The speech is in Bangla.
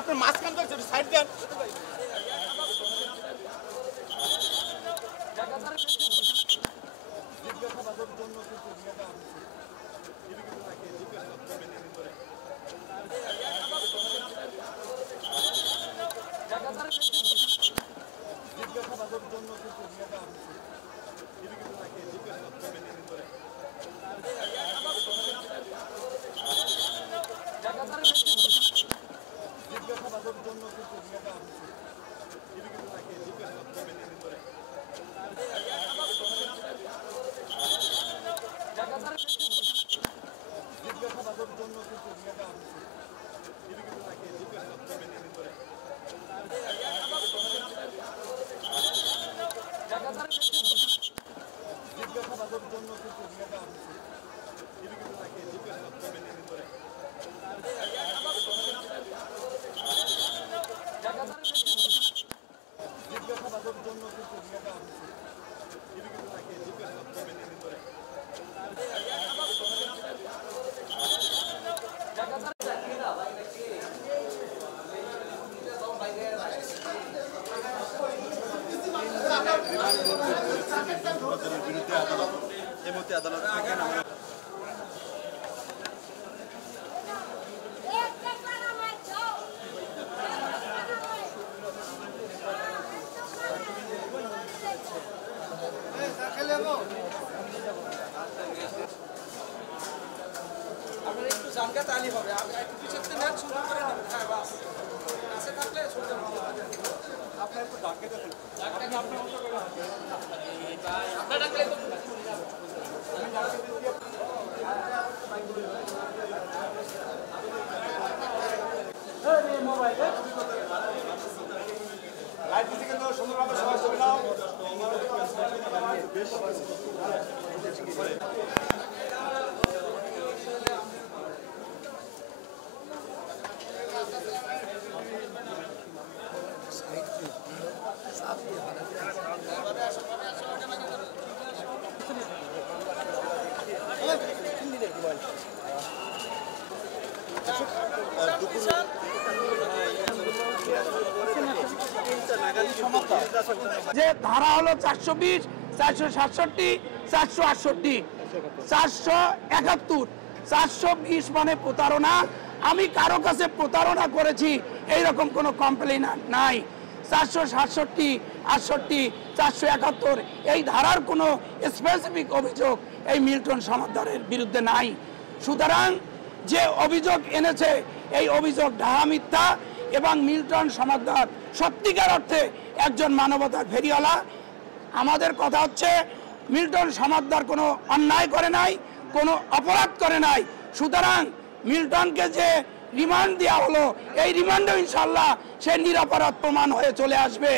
আপনার মাঝখান থেকে সাইড দেন। যে ধারা হলো 420, 467, 468, 471, 420 মানে প্রতারণা। আমি কারো কাছে প্রতারণা করেছি এইরকম কোনো কমপ্লেইন নাই। 467, 68, 471 এই ধারার কোনো স্পেসিফিক অভিযোগ এই মিল্টন সমাদ্দারের বিরুদ্ধে নাই। সুতরাং যে অভিযোগ এনেছে এই অভিযোগ ঢাহা মিথ্যা এবং মিল্টন সমাদ্দার সত্যিকার অর্থে একজন মানবতার ফেরিওয়ালা। আমাদের কথা হচ্ছে মিল্টন সমাদ্দার কোনো অন্যায় করে নাই, কোনো অপরাধ করে নাই। সুতরাং মিল্টনকে যে রিমান্ড দেওয়া হলো এই রিমান্ডে ইনশাল্লাহ সে নিরপরাধ প্রমাণ হয়ে চলে আসবে।